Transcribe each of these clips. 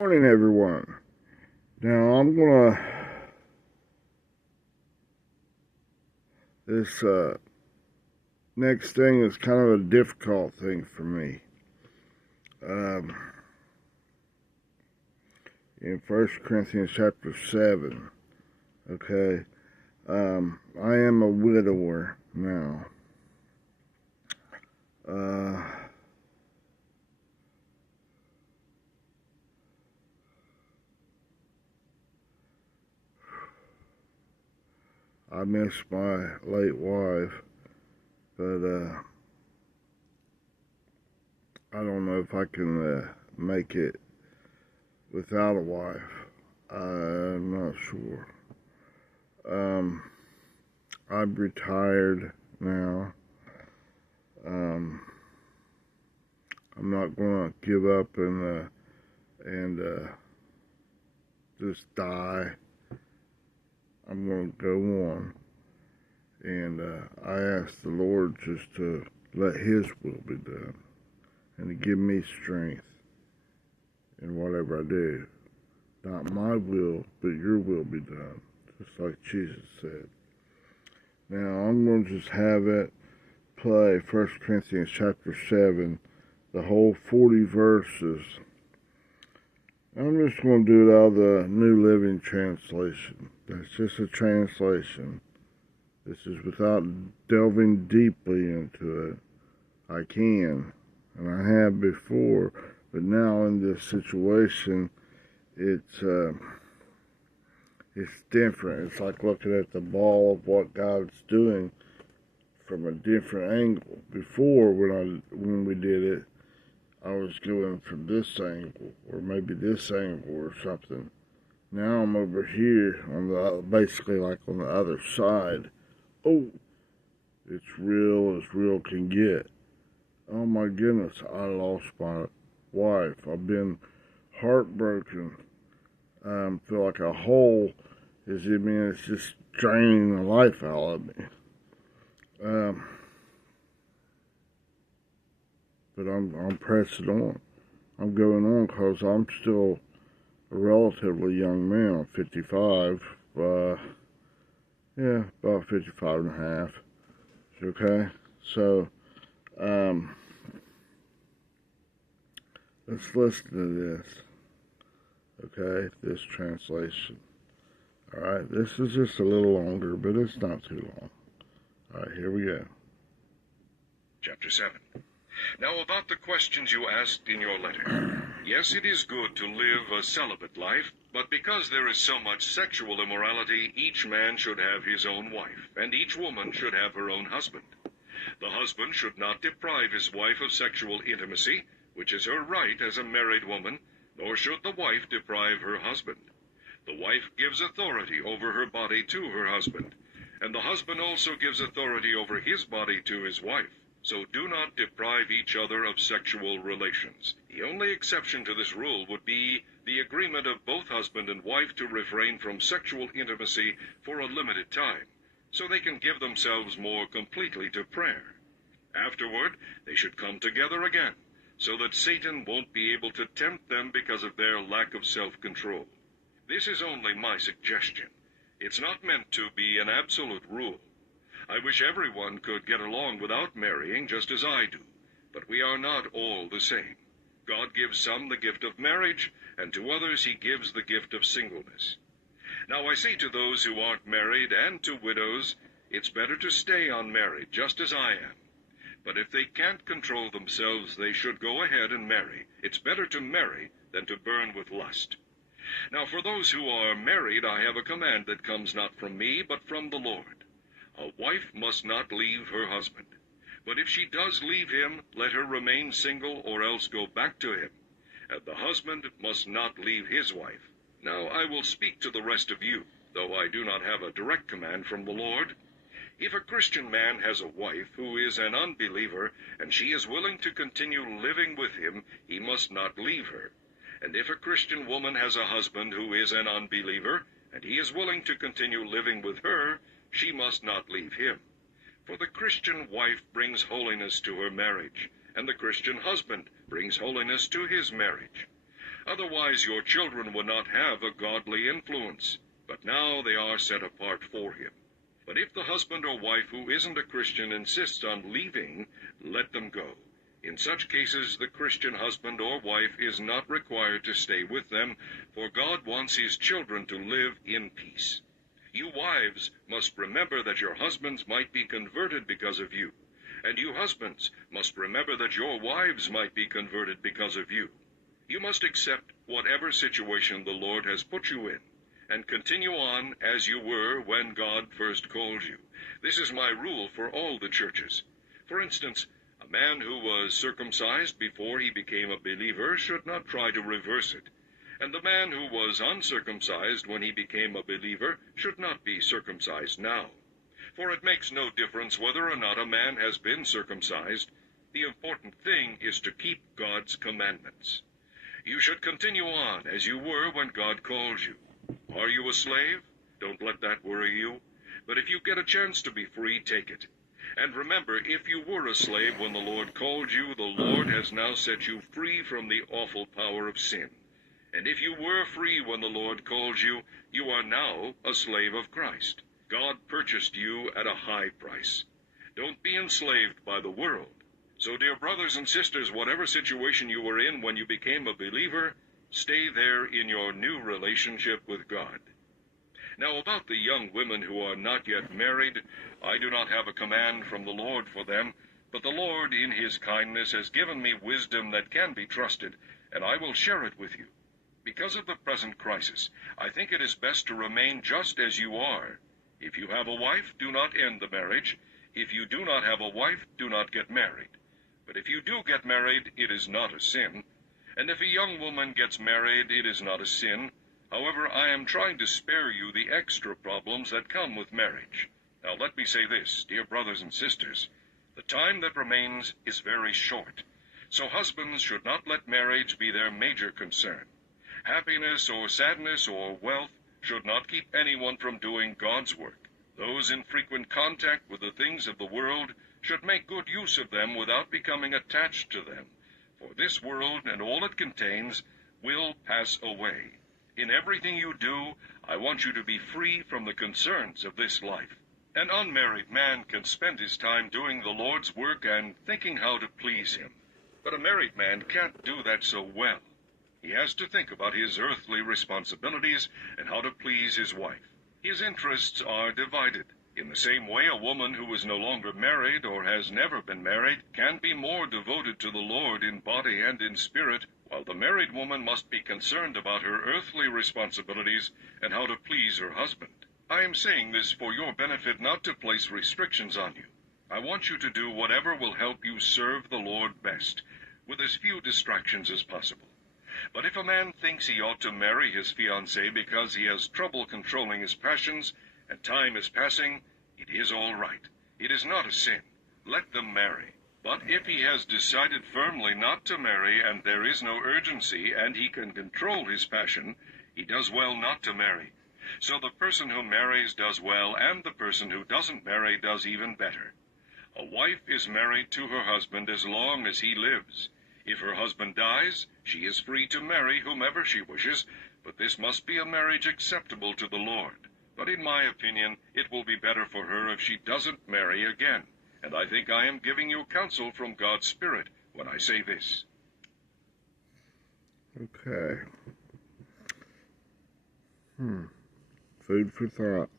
Morning, everyone. Now, this next thing is kind of a difficult thing for me. Um, in 1 Corinthians chapter 7, okay, I am a widower now. I miss my late wife, but I don't know if I can make it without a wife. I'm not sure. I'm retired now. I'm not going to give up and just die. I'm going to go on, and I ask the Lord just to let His will be done, and to give me strength in whatever I do. Not my will, but Your will be done, just like Jesus said. Now I'm going to just have it play 1 Corinthians chapter 7, the whole 40 verses. I'm just going to do it out of the New Living Translation. That's just a translation. This is without delving deeply into it. I can, and I have before, but now in this situation, it's different. It's like looking at the ball of what God's doing from a different angle. Before, when we did it, I was going from this angle, or maybe this angle, or something. Now I'm over here on the basically like on the other side. Oh, it's real as real can get. Oh my goodness, I lost my wife. I've been heartbroken. Feel like a hole is in me, and it's just draining the life out of me. But I'm pressing on. I'm going on because I'm still a relatively young man. I'm 55. Yeah, about 55 and a half. Okay, so let's listen to this. Okay, this translation. All right, this is just a little longer, but it's not too long. All right, here we go. Chapter 7. Now about the questions you asked in your letter. Yes, it is good to live a celibate life, but because there is so much sexual immorality, each man should have his own wife, and each woman should have her own husband. The husband should not deprive his wife of sexual intimacy, which is her right as a married woman, nor should the wife deprive her husband. The wife gives authority over her body to her husband, and the husband also gives authority over his body to his wife. So do not deprive each other of sexual relations. The only exception to this rule would be the agreement of both husband and wife to refrain from sexual intimacy for a limited time, so they can give themselves more completely to prayer. Afterward, they should come together again, so that Satan won't be able to tempt them because of their lack of self-control. This is only my suggestion. It's not meant to be an absolute rule. I wish everyone could get along without marrying just as I do, but we are not all the same. God gives some the gift of marriage, and to others He gives the gift of singleness. Now I say to those who aren't married and to widows, it's better to stay unmarried, just as I am. But if they can't control themselves, they should go ahead and marry. It's better to marry than to burn with lust. Now for those who are married, I have a command that comes not from me, but from the Lord. A wife must not leave her husband. But if she does leave him, let her remain single or else go back to him. And the husband must not leave his wife. Now I will speak to the rest of you, though I do not have a direct command from the Lord. If a Christian man has a wife who is an unbeliever, and she is willing to continue living with him, he must not leave her. And if a Christian woman has a husband who is an unbeliever, and he is willing to continue living with her, she must not leave him. For the Christian wife brings holiness to her marriage, and the Christian husband brings holiness to his marriage. Otherwise, your children would not have a godly influence, but now they are set apart for him. But if the husband or wife who isn't a Christian insists on leaving, let them go. In such cases, the Christian husband or wife is not required to stay with them, for God wants his children to live in peace. You wives must remember that your husbands might be converted because of you, and you husbands must remember that your wives might be converted because of you. You must accept whatever situation the Lord has put you in, and continue on as you were when God first called you. This is my rule for all the churches. For instance, a man who was circumcised before he became a believer should not try to reverse it, and the man who was uncircumcised when he became a believer should not be circumcised now. For it makes no difference whether or not a man has been circumcised. The important thing is to keep God's commandments. You should continue on as you were when God called you. Are you a slave? Don't let that worry you. But if you get a chance to be free, take it. And remember, if you were a slave when the Lord called you, the Lord has now set you free from the awful power of sin. And if you were free when the Lord called you, you are now a slave of Christ. God purchased you at a high price. Don't be enslaved by the world. So, dear brothers and sisters, whatever situation you were in when you became a believer, stay there in your new relationship with God. Now, about the young women who are not yet married, I do not have a command from the Lord for them, but the Lord in his kindness has given me wisdom that can be trusted, and I will share it with you. Because of the present crisis, I think it is best to remain just as you are. If you have a wife, do not end the marriage. If you do not have a wife, do not get married. But if you do get married, it is not a sin. And if a young woman gets married, it is not a sin. However, I am trying to spare you the extra problems that come with marriage. Now let me say this, dear brothers and sisters. The time that remains is very short. So husbands should not let marriage be their major concern. Happiness or sadness or wealth should not keep anyone from doing God's work. Those in frequent contact with the things of the world should make good use of them without becoming attached to them. For this world and all it contains will pass away. In everything you do, I want you to be free from the concerns of this life. An unmarried man can spend his time doing the Lord's work and thinking how to please him. But a married man can't do that so well. He has to think about his earthly responsibilities and how to please his wife. His interests are divided. In the same way, a woman who is no longer married or has never been married can be more devoted to the Lord in body and in spirit, while the married woman must be concerned about her earthly responsibilities and how to please her husband. I am saying this for your benefit, not to place restrictions on you. I want you to do whatever will help you serve the Lord best, with as few distractions as possible. But if a man thinks he ought to marry his fiancée because he has trouble controlling his passions, and time is passing, it is all right. It is not a sin. Let them marry. But if he has decided firmly not to marry, and there is no urgency, and he can control his passion, he does well not to marry. So the person who marries does well, and the person who doesn't marry does even better. A wife is married to her husband as long as he lives. If her husband dies, she is free to marry whomever she wishes, but this must be a marriage acceptable to the Lord. But in my opinion, it will be better for her if she doesn't marry again. And I think I am giving you counsel from God's Spirit when I say this. Okay. Food for thought.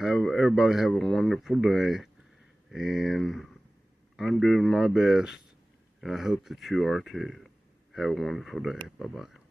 Everybody have a wonderful day, and I'm doing my best, and I hope that you are too. Have a wonderful day. Bye-bye.